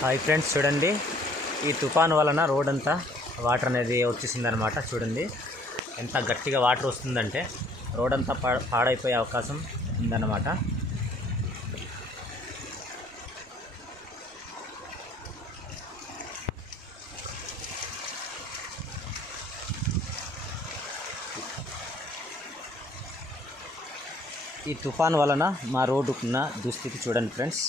Hi friends, చూడండి ఈ తుఫాన్ వలన రోడ్ అంతా వాటర్ అనేది వచ్చేసిందనమాట. చూడండి ఎంత గట్టిగా వాటర్ వస్తుందంటే రోడ్ అంతా పాడైపోయే అవకాశం ఉందన్నమాట. ఈ తుఫాన్ వలన మా రోడ్డుకున్న దుస్థితి చూడండి ఫ్రెండ్స్.